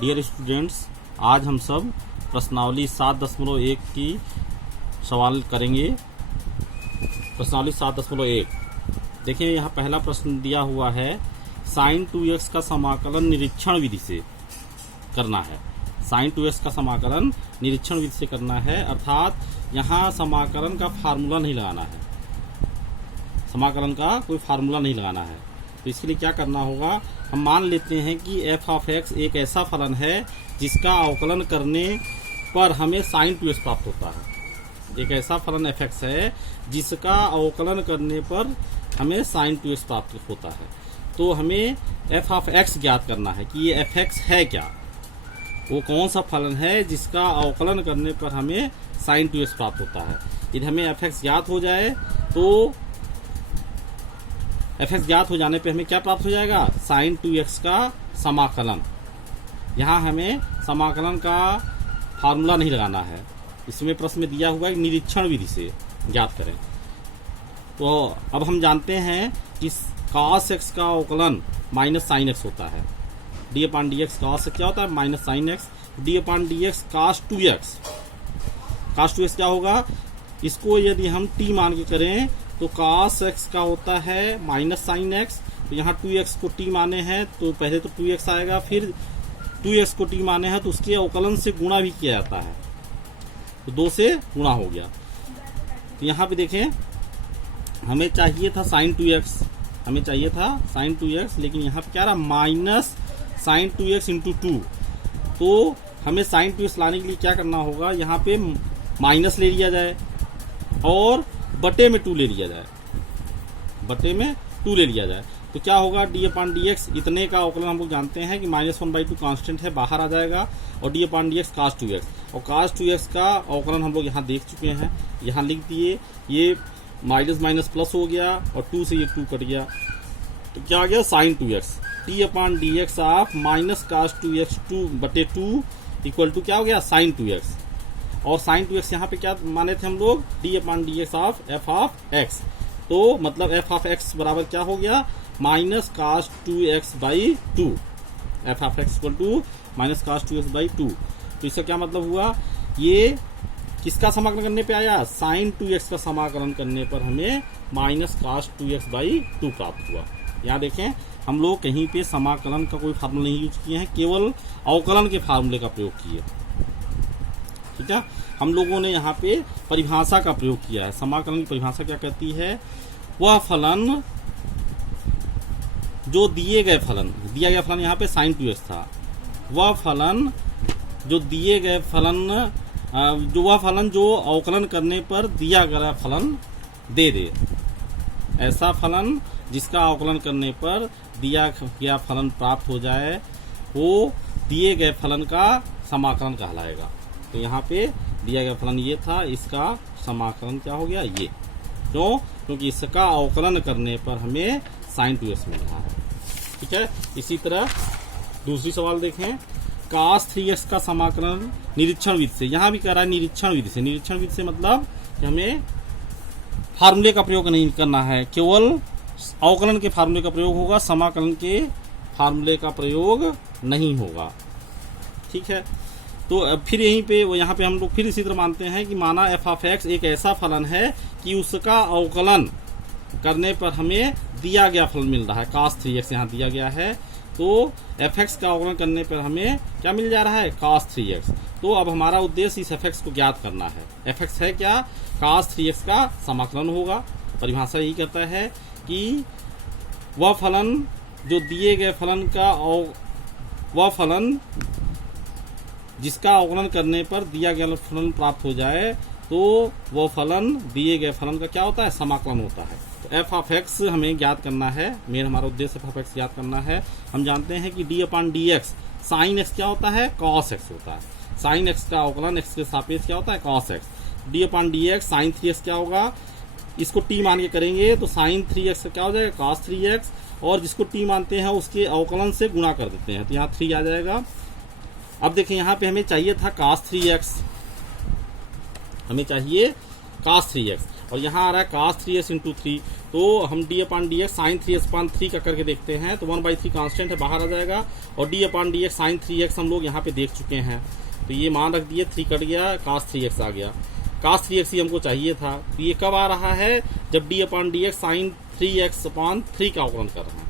Dear students, आज हम सब प्रश्नावली 7.1 की सवाल करेंगे। प्रश्नावली 7.1 देखिए, यहाँ पहला प्रश्न दिया हुआ है, साइन 2x का समाकलन निरीक्षण विधि से करना है। साइन 2x का समाकलन निरीक्षण विधि से करना है, अर्थात यहाँ समाकलन का फार्मूला नहीं लगाना है, समाकलन का कोई फार्मूला नहीं लगाना है। तो इसके लिए क्या करना होगा, हम मान लेते हैं कि f ऑफ x एक ऐसा फलन है जिसका अवकलन करने पर हमें साइन 2x प्राप्त होता है। एक ऐसा फलन fx है जिसका अवकलन करने पर हमें साइन 2x प्राप्त होता है। तो हमें f ऑफ x ज्ञात करना है कि ये fx है क्या, वो कौन सा फलन है जिसका अवकलन करने पर हमें साइन 2x प्राप्त होता है। यदि हमें fx ज्ञात हो जाए तो fx ज्ञात हो जाने पे हमें क्या प्राप्त हो जाएगा, साइन 2x का समाकलन। यहाँ हमें समाकलन का फार्मूला नहीं लगाना है, इसमें प्रश्न में दिया हुआ है निरीक्षण विधि से ज्ञात करें। तो अब हम जानते हैं कि cos x का अवकलन माइनस साइन x होता है। D upon D X cos x क्या होता है, minus sine x। D upon D X cos 2x, cos 2x क्या होगा, इसको यदि हम t मान के करें तो cos x का होता है माइनस साइन x। तो यहाँ 2x को t माने हैं तो पहले तो 2x आएगा, फिर 2x को t माने हैं तो उसके अवकलन से गुणा भी किया जाता है, तो 2 से गुणा हो गया। तो यहाँ पे देखें, हमें चाहिए था साइन 2x, हमें चाहिए था साइन 2x, लेकिन यहाँ पे क्या रहा, माइनस साइन 2x इंटू 2। तो हमें साइन 2x लाने के लिए क्या करना होगा, यहाँ पे माइनस ले लिया जाए और बटे में 2 ले लिया जाए, बटे में 2 ले लिया जाए। तो क्या होगा, डी अपॉन डी एक्स, इतने का अवकलन हम लोग जानते हैं कि -1/2 कांस्टेंट है, बाहर आ जाएगा, और D upon D X cos 2x, और cos 2x का अवकलन हम लोग यहाँ देख चुके हैं, यहाँ लिख दिए। ये माइनस माइनस प्लस हो गया और 2 से ये 2 कट गया, तो क्या आ गया, sine 2x। D upon D X of minus cos 2x 2/2 equal to क्या हो गया, साइन 2x। और साइन 2x यहाँ पे क्या माने थे हम लोग, D upon D X of F of X. तो मतलब एफ ऑफ एक्स बराबर क्या हो गया, minus cos 2x/2। F of X equal to minus cos 2x/2। तो इसका क्या मतलब हुआ, ये किसका समाकलन करने पे आया, साइन 2x का समाकलन करने पर हमें माइनस cos 2x/2 प्राप्त हुआ। यहाँ देखें, हम लोग कहीं पे समाकलन का कोई फार्मूला नहीं यूज किए हैं, केवल अवकलन के फार्मूले का प्रयोग किए। ठीक है, हम लोगों ने यहाँ पे परिभाषा का प्रयोग किया है। समाकलन की परिभाषा क्या कहती है, वह फलन जो दिया गया फलन यहाँ पे साइन 2x था, वह फलन जो दिए गए फलन वह फलन जो अवकलन करने पर दिया गया फलन दे दे। ऐसा फलन जिसका अवकलन करने पर दिया गया फलन प्राप्त हो जाए, वो दिए गए फलन का समाकलन कहलाएगा। तो यहाँ पे दिया गया फलन ये था, इसका समाकलन क्या हो गया, ये। क्यों, क्योंकि इसका अवकलन करने पर हमें साइन 2x मिल रहा है। ठीक है, इसी तरह दूसरी सवाल देखें, cos 3x का समाकलन निरीक्षण विधि से। यहाँ भी कह रहा है निरीक्षण विधि से। निरीक्षण विधि से मतलब कि हमें फार्मूले का प्रयोग नहीं करना है, केवल अवकलन के फार्मूले का प्रयोग होगा, समाकलन के फार्मूले का प्रयोग नहीं होगा। ठीक है, तो फिर यहीं पे यहाँ पे हम लोग फिर इसी तरह मानते हैं कि माना f ऑफ x एक ऐसा फलन है कि उसका अवकलन करने पर हमें दिया गया फलन मिल रहा है, cos 3x यहाँ दिया गया है। तो fx का अवकलन करने पर हमें क्या मिल जा रहा है, cos 3x। तो अब हमारा उद्देश्य इस fx को ज्ञात करना है। fx है क्या, cos 3x का समाकलन होगा। परिभाषा यही कहता है कि वह फलन जो दिए गए फलन का, वह फलन जिसका अवकलन करने पर दिया गया फलन प्राप्त हो जाए, तो वह फलन दिए गए फलन का क्या होता है, समाकलन होता है। तो एफ ऑफ एक्स हमें ज्ञात करना है, हमारा उद्देश्य एफ ऑफ एक्स ज्ञात करना है। हम जानते हैं कि D upon D X sine x क्या होता है, cos x होता है। साइन एक्स का अवकलन एक्स के सापेक्ष क्या होता है, cos x। D upon D X sine 3x क्या होगा, इसको t मान के करेंगे तो साइन 3x क्या हो जाएगा, cos 3x, और जिसको t मानते हैं उसके अवकलन से गुणा कर देते हैं, तो यहाँ 3 आ जाएगा। अब देखें, यहाँ पे हमें चाहिए था cos 3x, हमें चाहिए cos 3x, और यहाँ आ रहा है cos 3x इंटू 3, तो हम d upon D X sine 3x अपान 3 का करके देखते हैं तो 1/3 कांस्टेंट है, बाहर आ जाएगा। और d upon D X sine 3x हम लोग यहाँ पे देख चुके हैं, तो ये मान रख दिए, 3 कट गया, cos 3x आ गया। cos 3x ही हमको चाहिए था, तो ये कब आ रहा है, जब d upon D X sine 3x अपान 3 का अवकलन कर रहे हैं,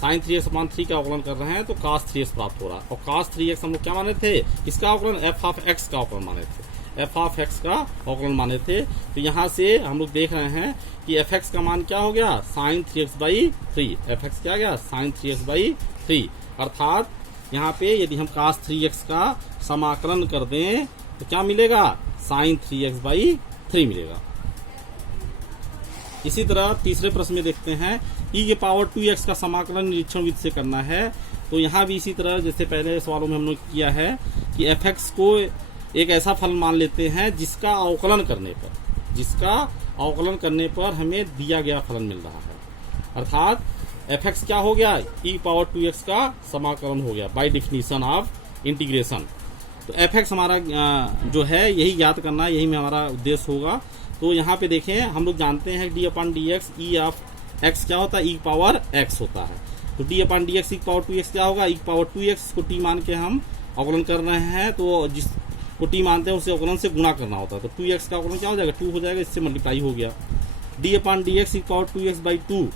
साइन 3x अपान 3 का अवकलन कर रहे हैं तो cos 3x प्राप्त हो रहा है। और cos 3x हम लोग क्या माने थे, इसका अवकलन f ऑफ x का अवकलन माने थे, f ऑफ x का अवकलन माने थे। तो यहाँ से हम लोग देख रहे हैं कि fx का मान क्या हो गया, साइन 3x/3, fx क्या गया, साइन 3x/3, अर्थात यहाँ पे यदि हम cos 3x का समाकलन कर दें तो क्या मिलेगा, साइन 3x/3 मिलेगा। इसी तरह तीसरे प्रश्न में देखते हैं, e के पावर 2x का समाकलन निरीक्षण विधि से करना है। तो यहाँ भी इसी तरह जैसे पहले सवालों में हमने किया है कि fx को एक ऐसा फलन मान लेते हैं जिसका अवकलन करने पर हमें दिया गया फलन मिल रहा है, अर्थात fx क्या हो गया, e पावर 2x का समाकलन हो गया बाय डिफिनीशन ऑफ इंटीग्रेशन। तो fx हमारा जो है यही ज्ञात करना, यही में हमारा उद्देश्य होगा। तो यहाँ पे देखें, हम लोग जानते हैं d upon D x E of x क्या होता है, e पावर x होता है। तो d अपान डी एक्स ई पावर 2x क्या होगा, e पावर 2x को t मान के हम अवकलन कर रहे हैं, तो जिसको t मानते हैं उसे अवकलन से गुणा करना होता है। तो 2x का अवकलन क्या हो जाएगा, 2 हो जाएगा, इससे मल्टीप्लाई हो गया। d अपान डी एक्स ई पावर 2x/2,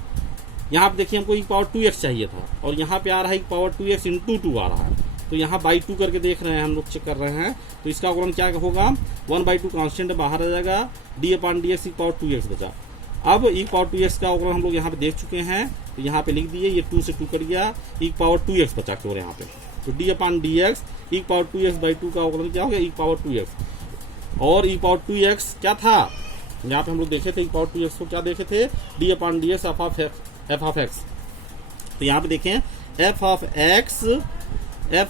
यहाँ पे देखिए हमको e पावर 2x चाहिए था और यहाँ पे आ रहा है e पावर 2x इंटू 2 आ रहा है, तो यहाँ बाई 2 करके देख रहे हैं, हम लोग चेक कर रहे हैं। तो इसका अवकलन क्या होगा, 1/2 कांस्टेंट बाहर आ जाएगा, d अपान डी एक्स ई पावर 2x बचा। अब e पावर 2x का अवकलन हम लोग यहाँ पे देख चुके हैं, तो यहाँ पे लिख दिए, ये 2 से 2 कट गया, e पावर 2x बचा केवल यहाँ पे। तो d अपान डी एक्स ई पावर 2x/2 का अवकलन क्या हो गया, e पावर 2x। और e पावर 2x क्या था, यहाँ पे हम लोग देखे थे e पावर 2x को क्या देखे थे, d upon D x f of x। तो यहाँ पे देखें f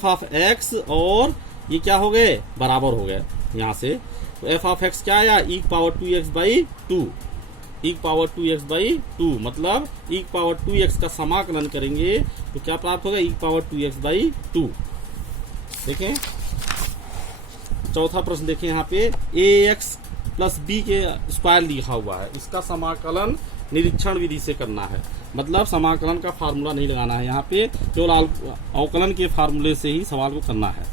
ऑफ x और ये क्या हो गए, बराबर हो गए यहाँ से। तो f ऑफ x क्या आया, e power 2x/2, e power 2x/2, मतलब e पावर 2x का समाकलन करेंगे तो क्या प्राप्त होगा, e पावर 2x/2। देखें चौथा प्रश्न देखें, यहाँ पे ax प्लस b के स्क्वायर लिखा हुआ है, इसका समाकलन निरीक्षण विधि से करना है, मतलब समाकलन का फार्मूला नहीं लगाना है, यहाँ पे केवल अवकलन के फार्मूले से ही सवाल को करना है।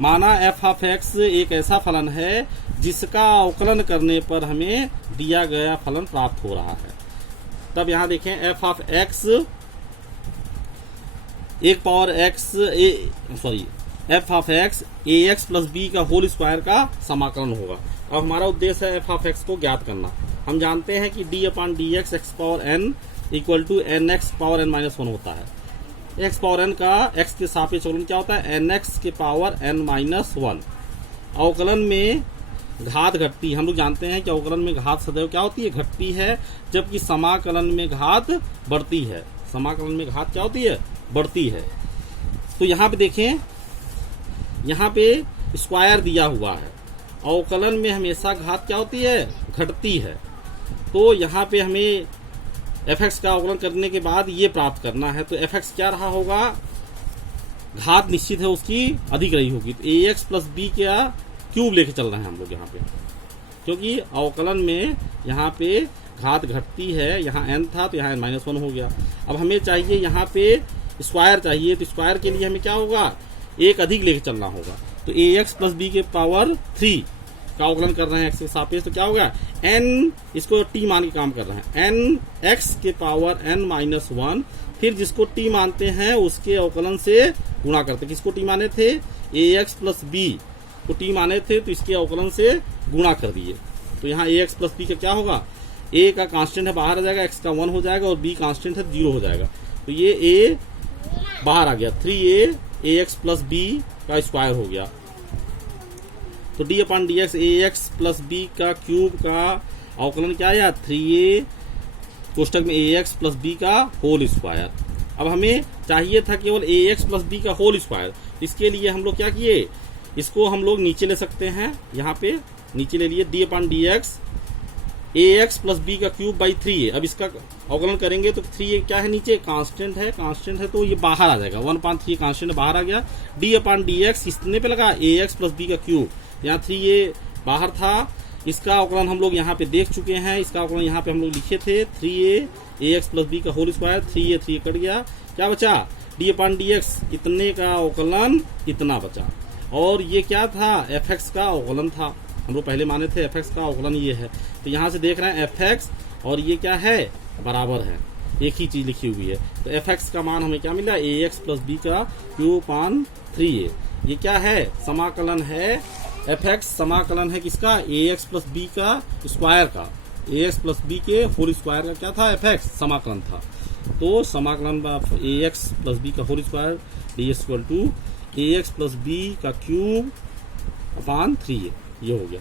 माना f ऑफ x एक ऐसा फलन है जिसका अवकलन करने पर हमें दिया गया फलन प्राप्त हो रहा है। तब यहाँ देखें f ऑफ x एक power f of x ax plus b का होल स्क्वायर का समाकलन होगा। अब हमारा उद्देश्य है f ऑफ x को ज्ञात करना। हम जानते हैं कि d upon D X X power n equal to N X power n minus 1 होता है। x पावर n का x के सापेक्ष अवकलन क्या होता है, nx के पावर n माइनस 1। अवकलन में घात घटती, हम लोग जानते हैं कि अवकलन में घात सदैव क्या होती है, घटती है, जबकि समाकलन में घात बढ़ती है। समाकलन में घात क्या होती है, बढ़ती है। तो यहाँ पे देखें, यहाँ पे स्क्वायर दिया हुआ है, अवकलन में हमेशा घात क्या होती है, घटती है। तो यहाँ पे हमें fx का अवकलन करने के बाद ये प्राप्त करना है, तो fx क्या रहा होगा, घात निश्चित है उसकी अधिक रही होगी, तो ax प्लस b का क्यूब लेके चल रहे हैं हम लोग यहाँ पे, क्योंकि अवकलन में यहाँ पे घात घटती है, यहाँ n था तो यहाँ n माइनस 1 हो गया। अब हमें चाहिए यहाँ पे स्क्वायर चाहिए, तो स्क्वायर के लिए हमें क्या होगा, एक अधिक लेके चलना होगा। तो ax प्लस b के पावर 3 का अवकलन कर रहे हैं x के सापेक्ष, तो क्या होगा, n, इसको t मान के काम कर रहे हैं, n x के पावर n माइनस 1, फिर जिसको t मानते हैं उसके अवकलन से गुणा करते हैं। किसको t माने थे, ax प्लस b को t माने थे, तो इसके अवकलन से गुणा कर दिए। तो यहाँ ax प्लस b का क्या होगा, a का कांस्टेंट है बाहर आ जाएगा, x का 1 हो जाएगा और b कांस्टेंट है 0 हो जाएगा, तो ये a बाहर आ गया, 3a ax प्लस b का स्क्वायर हो गया। तो d upon D x ax plus b का क्यूब का अवकलन क्या आया, 3a कोष्टक में ax प्लस b का होल स्क्वायर। अब हमें चाहिए था केवल ax प्लस b का होल स्क्वायर, इसके लिए हम लोग क्या किए, इसको हम लोग नीचे ले सकते हैं, यहाँ पे नीचे ले लिए, d upon D x ax plus b का क्यूब बाई 3a। अब इसका अवकलन करेंगे तो 3a क्या है, नीचे कांस्टेंट है, तो ये बाहर आ जाएगा, 1/3 कांस्टेंट बाहर आ गया। d अपान डी एक्स कितने पे लगा, ax प्लस b का क्यूब, यहाँ 3a बाहर था, इसका अवकलन हम लोग यहाँ पे देख चुके हैं। इसका अवकलन यहाँ पे हम लोग लिखे थे 3a ax प्लस b का होल स्क्वायर, 3a 3 कट गया, क्या बचा d/dx, इतने का अवकलन इतना बचा। और ये क्या था, fx का अवकलन था, हम लोग पहले माने थे fx का अवकलन ये है। तो यहाँ से देख रहे हैं fx और ये क्या है, बराबर है, एक ही चीज लिखी हुई है। तो fx का मान हमें क्या मिला, ax प्लस b का क्यूब 3a। ये क्या है, समाकलन है, fx समाकलन है किसका, ax प्लस b का स्क्वायर का, ax प्लस b के होल स्क्वायर का क्या था, fx समाकलन था। तो समाकलन ax प्लस b का whole square ds equal to ax plus b का क्यूब 3a, ये हो गया।